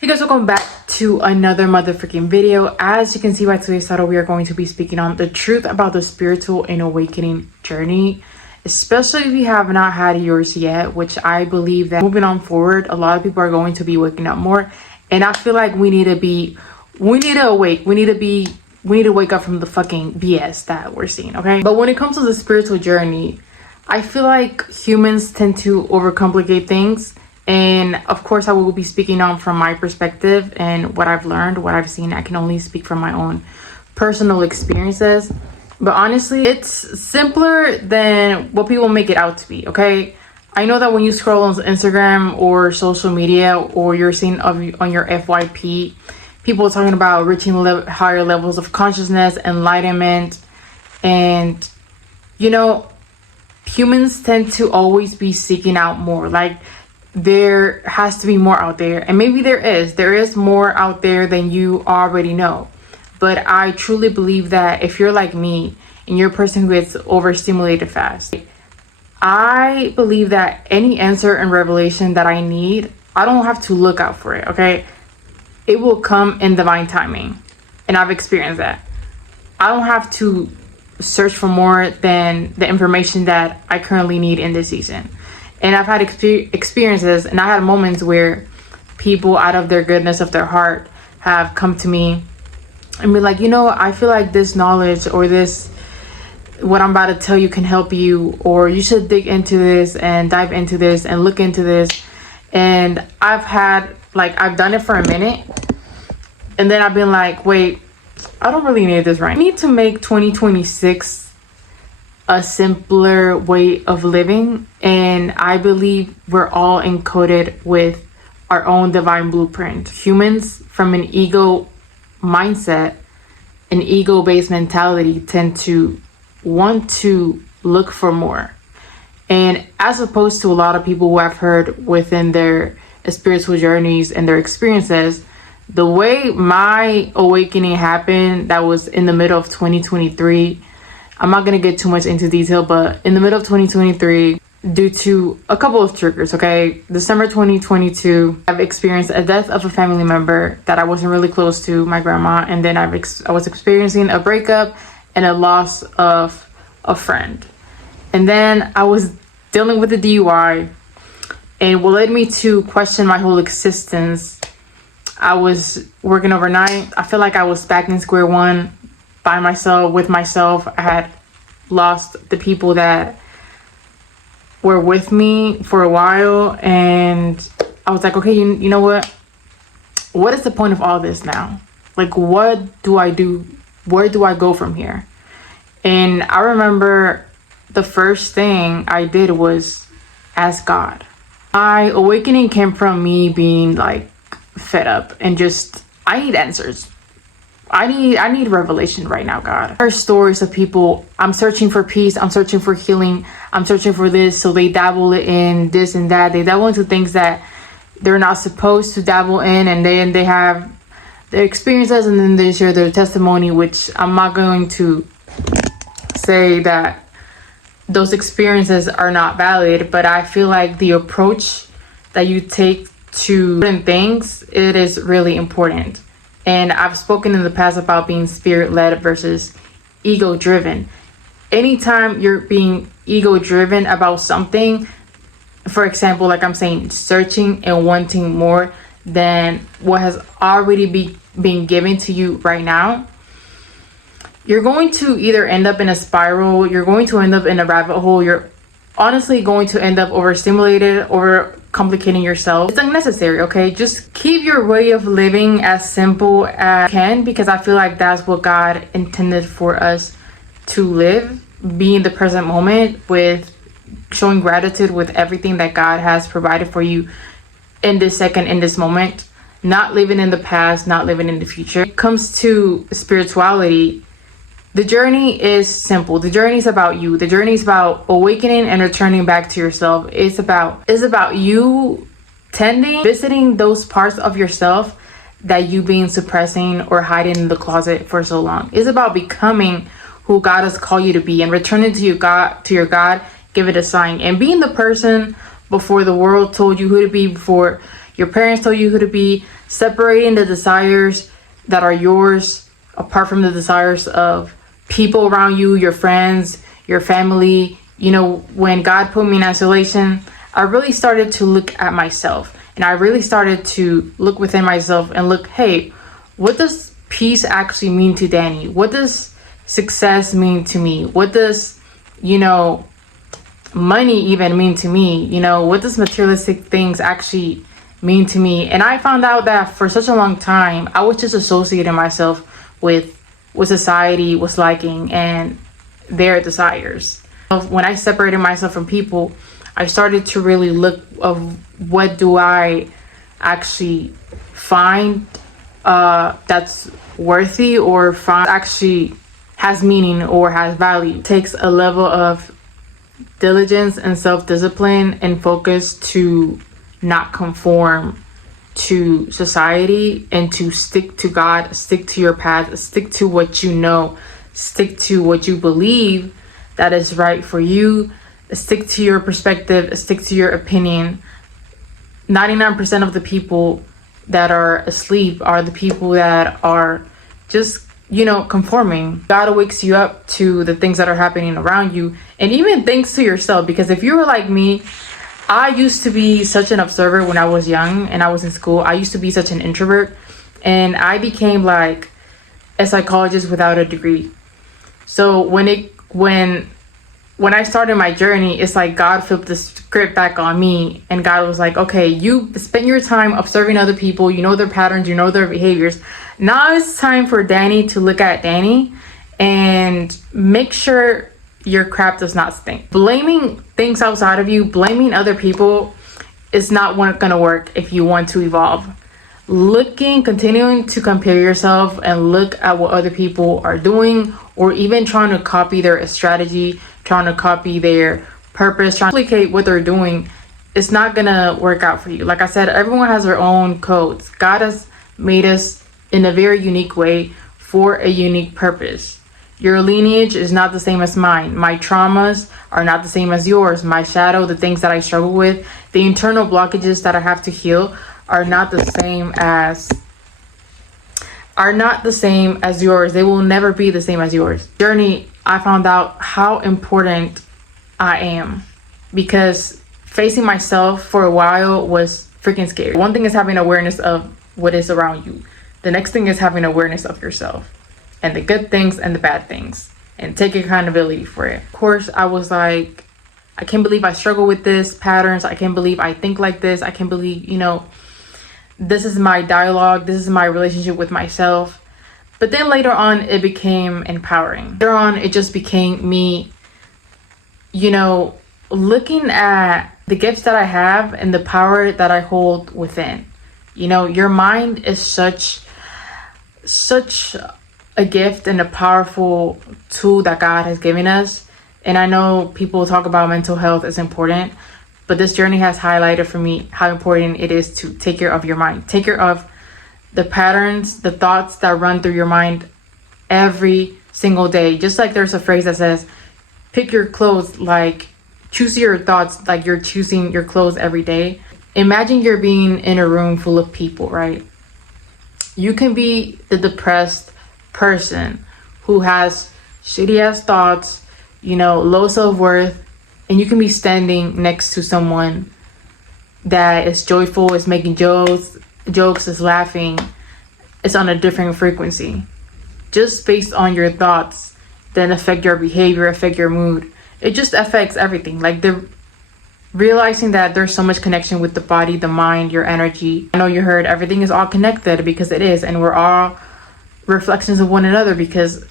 Hey guys, welcome back to another motherfucking video. As you can see by today's title, we are going to be speaking on the truth about the spiritual and awakening journey, especially if you have not had yours yet, which I believe that moving on forward, a lot of people are going to be waking up more. And I feel like we need to wake up from the fucking BS that we're seeing, okay? But when it comes to the spiritual journey, I feel like humans tend to overcomplicate things. And of course, I will be speaking on from my perspective and what I've learned, what I've seen. I can only speak from my own personal experiences. But honestly, it's simpler than what people make it out to be, okay? I know that when you scroll on Instagram or social media, or you're seeing on your FYP, people talking about reaching higher levels of consciousness, enlightenment, and, you know, humans tend to always be seeking out more. Like, there has to be more out there, and maybe there is more out there than you already know. But I truly believe that if you're like me and you're a person who gets overstimulated fast, I believe that any answer and revelation that I need, I don't have to look out for it, okay? It will come in divine timing, and I've experienced that. I don't have to search for more than the information that I currently need in this season. And I've had experiences, and I had moments where people out of their goodness of their heart have come to me and be like, you know, I feel like this knowledge or this, what I'm about to tell you can help you, or you should dig into this and dive into this and look into this. And I've done it for a minute, and then I've been like, wait, I don't really need this right now. I need to make 2026 a simpler way of living, and I believe we're all encoded with our own divine blueprint. Humans from an ego mindset, an ego-based mentality, tend to want to look for more. And as opposed to a lot of people who I've heard within their spiritual journeys and their experiences, the way my awakening happened, that was in the middle of 2023. I'm not going to get too much into detail, but in the middle of 2023, due to a couple of triggers, okay? December 2022, I've experienced a death of a family member that I wasn't really close to, my grandma. And then I was experiencing a breakup and a loss of a friend. And then I was dealing with a DUI, and what led me to question my whole existence. I was working overnight. I feel like I was back in square one. By myself, with myself. I had lost the people that were with me for a while, and I was like, okay, you know what is the point of all this now? Like, what do I do? Where do I go from here? And I remember the first thing I did was ask God. My awakening came from me being like fed up and just, I need answers. I need revelation right now, God. There are stories of people, I'm searching for peace, I'm searching for healing, I'm searching for this, so they dabble in this and that. They dabble into things that they're not supposed to dabble in, and then they have their experiences, and then they share their testimony, which I'm not going to say that those experiences are not valid, but I feel like the approach that you take to certain things, it is really important. And I've spoken in the past about being spirit-led versus ego-driven. Anytime you're being ego-driven about something, for example, like I'm saying, searching and wanting more than what has already been given to you right now, you're going to either end up in a spiral, you're going to end up in a rabbit hole, you're honestly going to end up overstimulated, complicating yourself. It's unnecessary, okay? Just keep your way of living as simple as you can, because I feel like that's what God intended for us to live. Be in the present moment with showing gratitude with everything that God has provided for you in this second, in this moment. Not living in the past, not living in the future. When it comes to spirituality, the journey is simple. The journey is about you. The journey is about awakening and returning back to yourself. It's about you visiting those parts of yourself that you've been suppressing or hiding in the closet for so long. It's about becoming who God has called you to be and returning to your God, give it a sign, and being the person before the world told you who to be, before your parents told you who to be, separating the desires that are yours apart from the desires of people around you, your friends, your family. You know, when God put me in isolation, I really started to look at myself, and I really started to look within myself and look, hey, what does peace actually mean to Danny? What does success mean to me? What does, you know, money even mean to me? You know, what does materialistic things actually mean to me? And I found out that for such a long time, I was just associating myself with what society was liking and their desires. When I separated myself from people, I started to really look of what do I actually find that's worthy, or find actually has meaning or has value. It takes a level of diligence and self-discipline and focus to not conform to society and to stick to God, stick to your path, stick to what you know, stick to what you believe that is right for you, stick to your perspective, stick to your opinion. 99% of the people that are asleep are the people that are just, you know, conforming. God wakes you up to the things that are happening around you, and even thanks to yourself. Because if you were like me, I used to be such an observer when I was young and I was in school. I used to be such an introvert, and I became like a psychologist without a degree. So when I started my journey, it's like God flipped the script back on me, and God was like, okay, you spent your time observing other people, you know their patterns, you know their behaviors. Now it's time for Danny to look at Danny and make sure your crap does not stink. Blaming things outside of you, blaming other people is not going to work if you want to evolve. Continuing to compare yourself and look at what other people are doing, or even trying to copy their strategy, trying to copy their purpose, trying to replicate what they're doing, it's not gonna work out for you. Like I said, everyone has their own codes. God has made us in a very unique way for a unique purpose. Your lineage is not the same as mine. My traumas are not the same as yours. My shadow, the things that I struggle with, the internal blockages that I have to heal are not the same as yours. They will never be the same as yours. Journey, I found out how important I am, because facing myself for a while was freaking scary. One thing is having awareness of what is around you. The next thing is having awareness of yourself and the good things and the bad things, and take accountability for it. Of course, I was like, I can't believe I struggle with this patterns. I can't believe I think like this. I can't believe, you know, this is my dialogue. This is my relationship with myself. But then later on, it became empowering. Later on, it just became me, you know, looking at the gifts that I have and the power that I hold within. You know, your mind is such a gift and a powerful tool that God has given us. And I know people talk about mental health is important, but this journey has highlighted for me how important it is to take care of your mind. Take care of the patterns, the thoughts that run through your mind every single day. Just like there's a phrase that says, pick your clothes, like choose your thoughts like you're choosing your clothes every day. Imagine you're being in a room full of people, right? You can be the depressed person who has shitty ass thoughts, you know, low self-worth, and you can be standing next to someone that is joyful, is making jokes, is laughing. It's on a different frequency. Just based on your thoughts then affect your behavior, affect your mood. It just affects everything. Like realizing that there's so much connection with the body, the mind, your energy. I know you heard everything is all connected, because it is, and we're all reflections of one another, because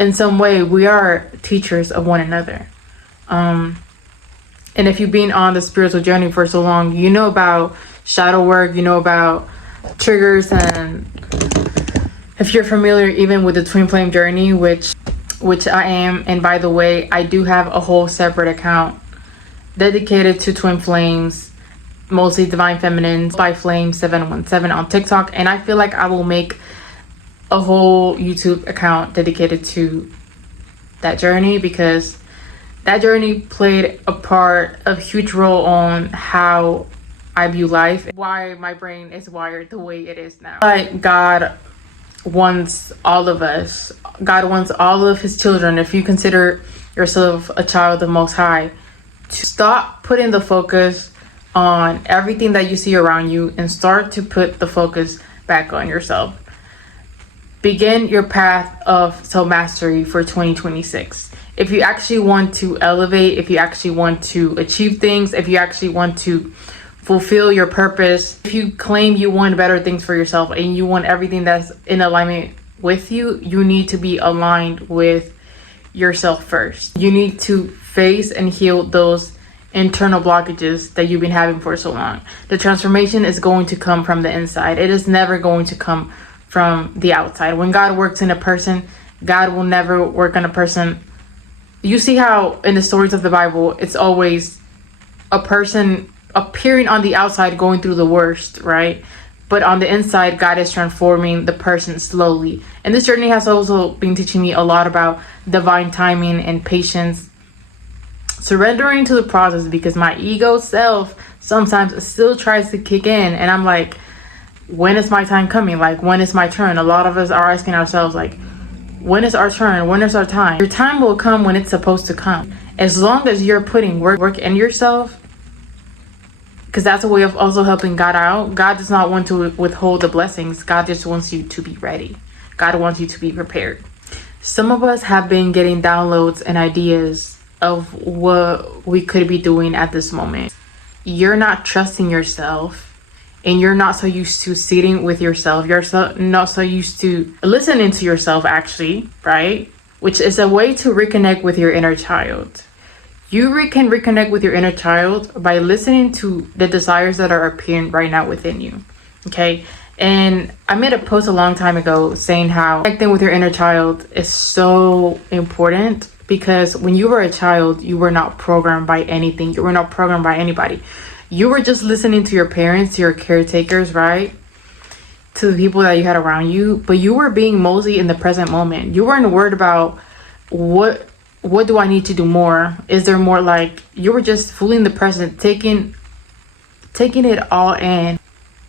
in some way we are teachers of one another. And if you've been on the spiritual journey for so long, you know about shadow work, you know about triggers, and if you're familiar even with the twin flame journey, which I am, and by the way, I do have a whole separate account dedicated to twin flames, mostly divine feminine, by flame 717 on TikTok, and I feel like I will make a whole YouTube account dedicated to that journey, because that journey played a huge role on how I view life, why my brain is wired the way it is now. Like God wants all of us. God wants all of his children. If you consider yourself a child of the Most High, to stop putting the focus on everything that you see around you and start to put the focus back on yourself. Begin your path of self-mastery for 2026. If you actually want to elevate, if you actually want to achieve things, if you actually want to fulfill your purpose, if you claim you want better things for yourself and you want everything that's in alignment with you, you need to be aligned with yourself first. You need to face and heal those internal blockages that you've been having for so long. The transformation is going to come from the inside. It is never going to come from the outside. When God works in a person, God will never work on a person. You see how in the stories of the Bible, it's always a person appearing on the outside going through the worst, right? But on the inside, God is transforming the person slowly. And this journey has also been teaching me a lot about divine timing and patience, surrendering to the process, because my ego self sometimes still tries to kick in. And I'm like, when is my time coming? Like, when is my turn? A lot of us are asking ourselves, like, when is our turn? When is our time? Your time will come when it's supposed to come. As long as you're putting work in yourself, because that's a way of also helping God out. God does not want to withhold the blessings. God just wants you to be ready. God wants you to be prepared. Some of us have been getting downloads and ideas of what we could be doing at this moment. You're not trusting yourself, and you're not so used to sitting with yourself. You're not so used to listening to yourself, actually, right? Which is a way to reconnect with your inner child. You can reconnect with your inner child by listening to the desires that are appearing right now within you. Okay. And I made a post a long time ago saying how connecting with your inner child is so important, because when you were a child, you were not programmed by anything. You were not programmed by anybody. You were just listening to your parents, to your caretakers, right? To the people that you had around you. But you were being mosey in the present moment. You weren't worried about what do I need to do more? Is there more? Like, you were just fooling the present, taking it all in,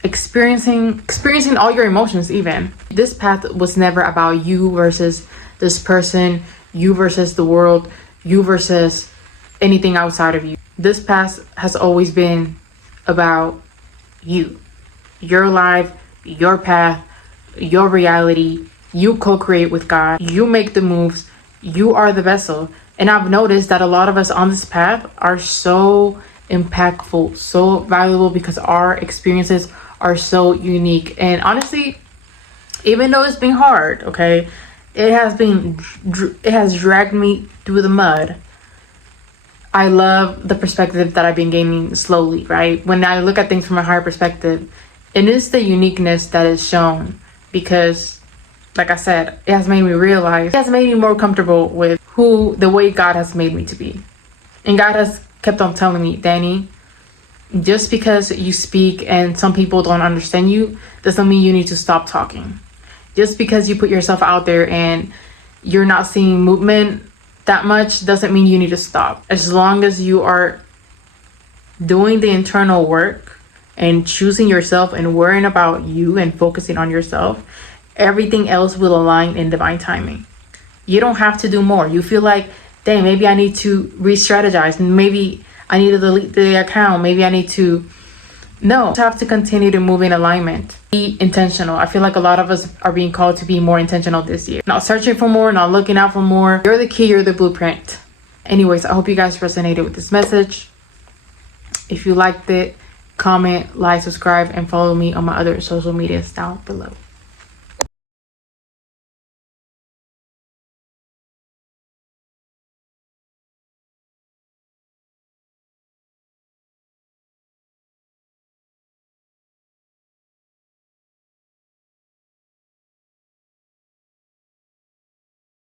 experiencing all your emotions. Even this path was never about you versus this person, you versus the world, you versus anything outside of you. This path has always been about you, your life, your path, your reality. You co-create with God. You make the moves. You are the vessel. And I've noticed that a lot of us on this path are so impactful, so valuable, because our experiences are so unique. And honestly, even though it's been hard, okay, it has dragged me through the mud. I love the perspective that I've been gaining slowly, right? When I look at things from a higher perspective, it is the uniqueness that is shown, because like I said, it has made me realize, it has made me more comfortable with the way God has made me to be. And God has kept on telling me, Danny, just because you speak and some people don't understand you, doesn't mean you need to stop talking. Just because you put yourself out there and you're not seeing movement that much, doesn't mean you need to stop. As long as you are doing the internal work and choosing yourself and worrying about you and focusing on yourself, everything else will align in divine timing. You don't have to do more. You feel like, dang, maybe I need to re-strategize. Maybe I need to delete the account. Maybe I need to... No, you have to continue to move in alignment. Be intentional. I feel like a lot of us are being called to be more intentional this year. Not searching for more, not looking out for more. You're the key, you're the blueprint. Anyways, I hope you guys resonated with this message. If you liked it, comment, like, subscribe, and follow me on my other social medias down below.